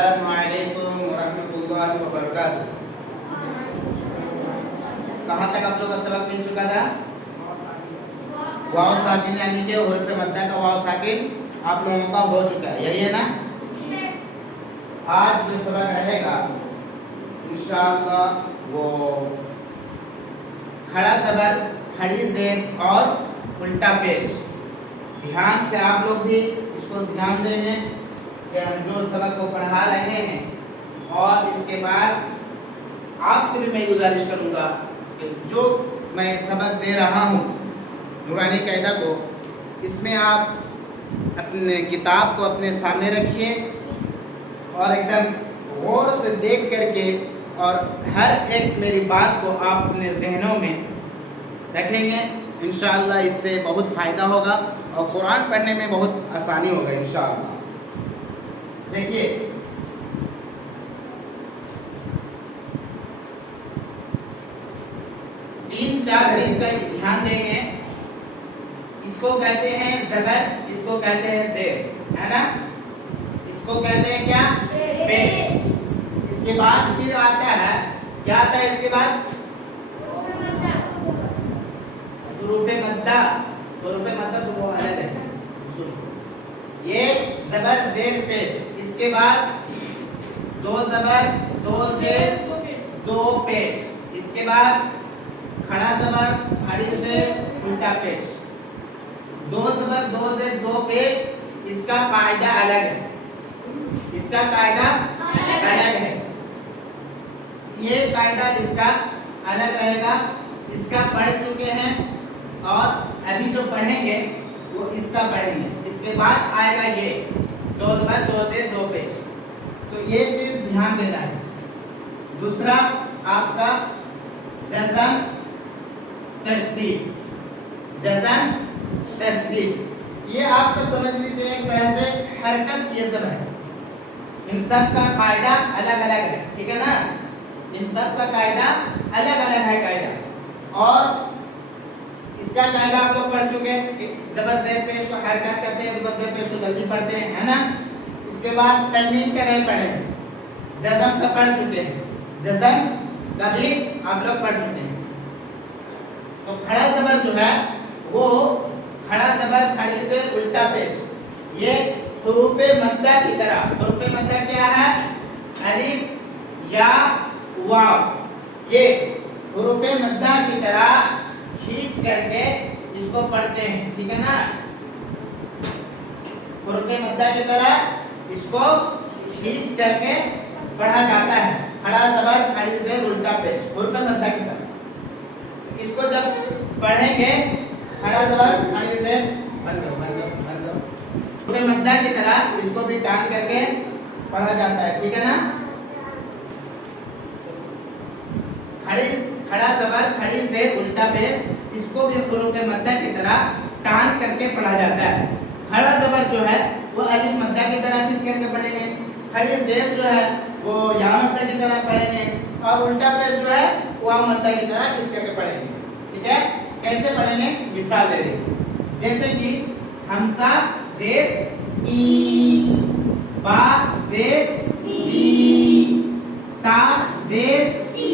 अस्सलामुअलैकुम वरहमतुल्लाहि वबरकातुह। कहाँ तक आप लोग का सबक मिल चुका था? वाव साकिन यानी कि हुर्फ मद्दा का वाव साकिन आप लोगों का हो चुका है, यही है ना? आज जो सबक रहेगा इंशाअल्लाह वो खड़ा ज़बर, खड़ी ज़ेर और उल्टा पेश। ध्यान से आप लोग भी इसको ध्यान देंगे कि हम जो सबक को पढ़ा रहे हैं, और इसके बाद आपसे भी मैं गुजारिश करूंगा कि जो मैं सबक दे रहा हूं नूरानी कायदा को, इसमें आप अपने किताब को अपने सामने रखिए और एकदम गौर से देख करके और हर एक मेरी बात को आप अपने जहनों में रखेंगे। इंशाअल्लाह इससे बहुत फ़ायदा होगा और कुरान पढ़ने में बहुत आसानी होगा इंशाअल्लाह। देखिए, तीन चार चीज का ध्यान देंगे। इसको कहते हैं ज़बर, इसको कहते हैं ज़ेर, है ना? इसको कहते हैं क्या? पेश। इसके बाद फिर आता है, क्या आता है इसके बाद? हुरूफ़े मद्दा। हुरूफ़े मद्दा तो वो अलग है, ये ज़बर ज़ेर पेश। इसके बाद दो ज़बर दो ज़ेर दो पेश। इसके बाद खड़ा ज़बर खड़ी ज़ेर उल्टा पेश। दो ज़बर दो ज़ेर दो पेश। इसका कायदा अलग है, इसका कायदा अलग है। ये कायदा इसका अलग रहेगा। इसका पढ़ चुके हैं और अभी जो पढ़ेंगे वो इसका पढ़ेंगे। इसके बाद आएगा ये दो ज़बर दो ज़ेर दो पेश। तो ये चीज़ ध्यान देना है। दूसरा आपका जज़म तशदीद, जज़म तशदीद, ये आपको समझ लीजिए एक तरह से हरकत, ये सब है। इन सब का कायदा अलग अलग है, ठीक है ना? इन सब का कायदा अलग अलग है कायदा। और इसका कायदा आप लोग पढ़ चुके हैं। ज़बर ज़ेर पेश को हरकत कहते हैं, ज़बर ज़ेर पेश को जल्दी पढ़ते हैं, है ना? इसके बाद तन्वीन का नहीं पढ़ेंगे। जज़म का पढ़ चुके हैं, जज़म का भी आप लोग पढ़ चुके हैं। तो खड़ा ज़बर जो है वो खड़ा ज़बर खड़ी से उल्टा पेश, ये हुरूफ़े मद्दा की तरह। हुरूफ़े मद्दा क्या है? अलिफ या वाव। ये हुरूफ़े मद्दा की तरह खींच करके इसको पढ़ते हैं, ठीक है ना? हुरूफ़े मद्दा की तरह इसको खींच करके पढ़ा जाता है। खड़ा ज़बर खड़ी से उल्टा पेश, हुरूफ़े मद्दा की तरह। इसको जब पढ़ेंगे खड़ा ज़बर खड़ी से हुरूफ़े मद्दा की तरह इसको भी टांग करके पढ़ा जाता है, ठीक है ना? खड़ा ज़बर खड़ी से उल्टा पेश, इसको भी हुरूफ़े मद्दा की तरह टांग करके पढ़ा जाता है। खड़ा ज़बर जो है वो अलिफ मद्दा की तरह खींच करके पढ़ेंगे। खड़ी ज़ेर जो है वो या मद्दा की तरह पढ़ेंगे, और उल्टा पेश जो है वाव मद्दा की तरह खींच करके पढ़ेंगे, ठीक है? कैसे पढ़ेंगे मिसाल दे दीजिए। जैसे कि हमज़ा ज़ेर ई, बा ज़ेर ई, ता ज़ेर ई,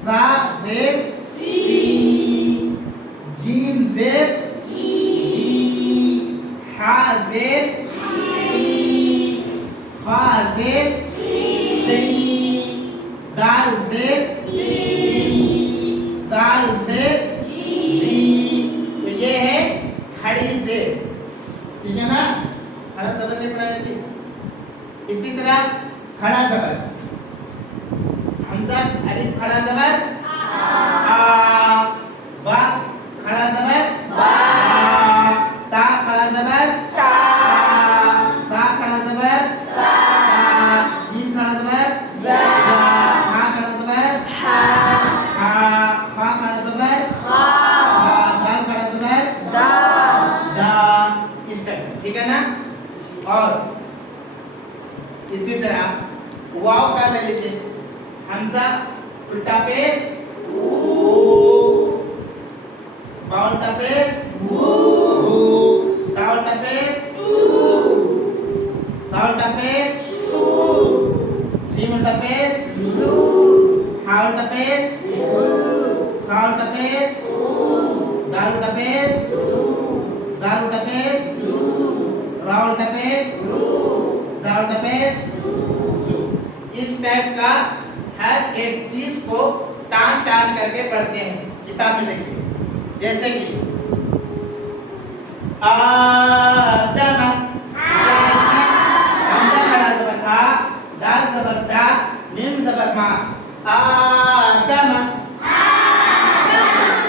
सा ज़ेर सी, जीम ज़ेर जी, हा ज़ेर ही, खा ज़ेर ख़ी, दाल ज़ेर दाल ज़ेर दी। तो ये है खड़ी ज़ेर, ठीक है ना? खड़ा ज़बर नहीं पढ़ा रखिए। इसी तरह खड़ा ज़बर हमज़ा अलिफ खड़ा ज़बर आ, बा खड़ा ज़बर बा, ता खड़ा ज़बर ता, ता खड़ा ज़बर सा, जीम खड़ा ज़बर जा, हा खड़ा ज़बर हा, खा खड़ा ज़बर खा, दाल खड़ा ज़बर दा, दा, इस टाइप, ठीक है ना? और इसी तरह वाव का ले लीजिए। हमज़ा उल्टा पेश बा उल्टा पेश ता उल्टा पेश, را الٹا پیش سو، جیم الٹا پیش جو، ہا الٹا پیش خا الٹا پیش دال الٹا پیش دال الٹا پیش را الٹا پیش زا الٹا پیش زو۔ اس ٹائپ کا ہر ایک چیز کو ٹان ٹان کر کے پڑھتے ہیں کتاب میں دیکھیے، جیسے کہ آدم، حمزہ کھڑا زبر آ، دال زبر دا، میم زبر ما، آدم،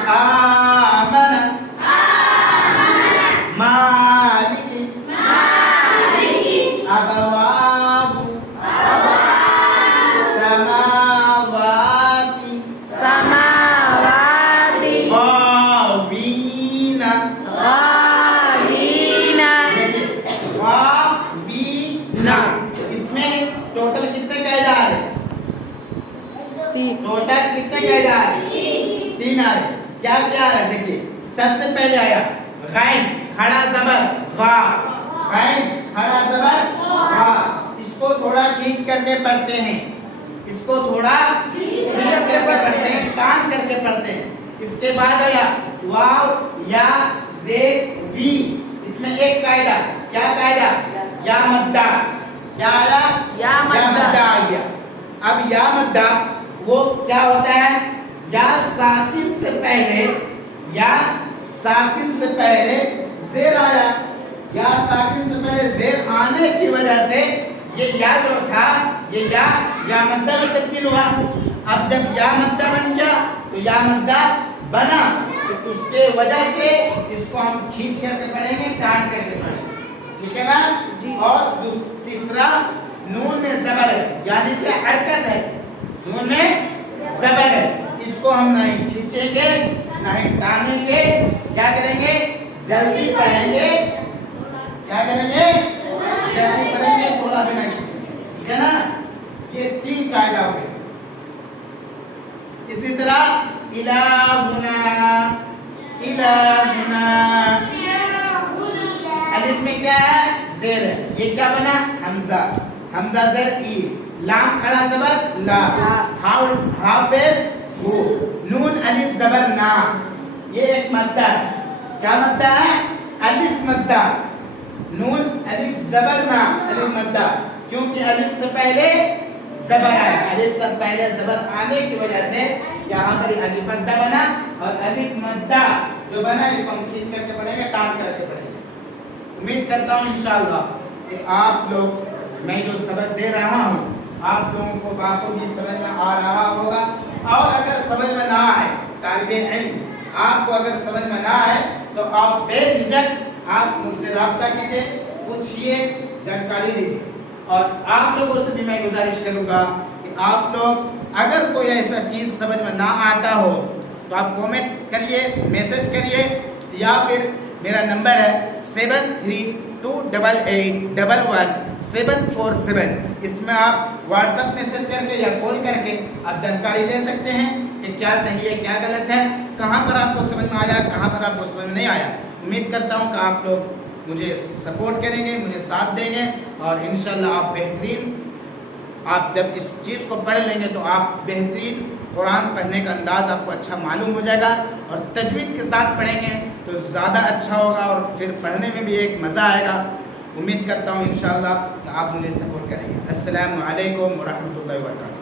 آمن، مالک، ابواہ، سماواتی، غاوین، غاوین۔ اس میں ٹوٹل کتنے قاعدہ آ رہے؟ ٹوٹل کتنے قاعدہ آ رہے؟ 3 آ رہے۔ کیا کیا آ رہا ہے دیکھیے، سب سے پہلے آیا غین کھڑا زبر غا، غین کھڑا زبر غا، اس کو تھوڑا کھینچ کر کے پڑھتے ہیں، اس کو تھوڑا کھینچ کر کے پڑھتے ہیں، ٹان کر کے پڑھتے ہیں۔ اس کے بعد آیا واو یا زیر وی، اس میں ایک قاعدہ، کیا قاعدہ؟ یا مدہ، کیا آیا؟ یا مدہ آ گیا۔ اب یا مدہ وہ کیا ہوتا ہے؟ یا ساکن سے پہلے، یا ساکن سے پہلے زیر آیا، یا ساکن سے پہلے زیر آنے کی وجہ سے یہ یا جو تھا یہ یا مدہ میں تبدیل ہوا۔ اب جب یا مدہ بن گیا تو یا مدہ بنا، تو اس کے وجہ سے اس کو ہم کھینچ کر کے پڑھیں گے، ٹان کر کے پڑھیں گے، ٹھیک ہے نا جی۔ اور تیسرا نون میں زبر ہے، یعنی کہ حرکت ہے، نون میں زبر ہے، اس کو ہم نہیں کھینچیں گے نہیں ٹانیں گے، کیا کریں گے؟ جلدی پڑھیں گے، کیا کریں گے؟ جلدی پڑھیں گے، تھوڑا بھی نہیں کھینچیں گے، ٹھیک ہے نا۔ یہ 3 قاعدہ ہو گئے۔ اسی طرح الہنا، الہنا، الف میں کیا ہے؟ زیر ہے، یہ کیا بنا؟ حمزہ، حمزہ زیر ای، لام کھڑا زبر لا، ہا پیش ہو، نون الف زبر نا، یہ ایک مدہ ہے، کیا مدہ ہے؟ الف مدہ، نون الف زبر نا، الف مدہ، کیونکہ الف سے پہلے زبر آیا، الف سے پہلے زبر آنے کی وجہ سے یہاں پر الف مدہ بنا، اور الف مدہ جو بنا اس کو ہم کھینچ کر کے پڑھیں گے، ٹان کر کے پڑھیں گے۔ امید کرتا ہوں انشاءاللہ کہ آپ لوگ، میں جو سبق دے رہا ہوں آپ لوگوں کو بخوبی سمجھ میں آ رہا ہوگا، اور اگر سمجھ میں نہ آئے، طالب علم آپ کو اگر سمجھ میں نہ آئے تو آپ بے جھجک آپ مجھ سے رابطہ کیجئے، پوچھئے، جانکاری لیجئے۔ اور آپ لوگوں سے بھی میں گزارش کروں گا کہ آپ لوگ اگر کوئی ایسا چیز سمجھ میں نہ آتا ہو تو آپ کومنٹ کریے، میسج کریے، یا پھر میرا نمبر ہے 7328811747، اس میں آپ واٹس ایپ میسج کر کے یا کال کر کے آپ جانکاری لے سکتے ہیں کہ کیا صحیح ہے کیا غلط ہے، کہاں پر آپ کو سمجھ میں آیا، کہاں پر آپ کو سمجھ میں نہیں آیا۔ امید کرتا ہوں کہ آپ لوگ مجھے سپورٹ کریں گے، مجھے ساتھ دیں گے، اور انشاءاللہ آپ بہترین، آپ جب اس چیز کو پڑھ لیں گے تو آپ بہترین قرآن پڑھنے کا انداز آپ کو اچھا معلوم ہو جائے گا، اور تجوید کے ساتھ پڑھیں گے تو زیادہ اچھا ہوگا، اور پھر پڑھنے میں بھی ایک مزہ آئے گا۔ امید کرتا ہوں انشاءاللہ کہ آپ مجھے سپورٹ کریں گے۔ السلام علیکم ورحمۃ اللہ وبرکاتہ۔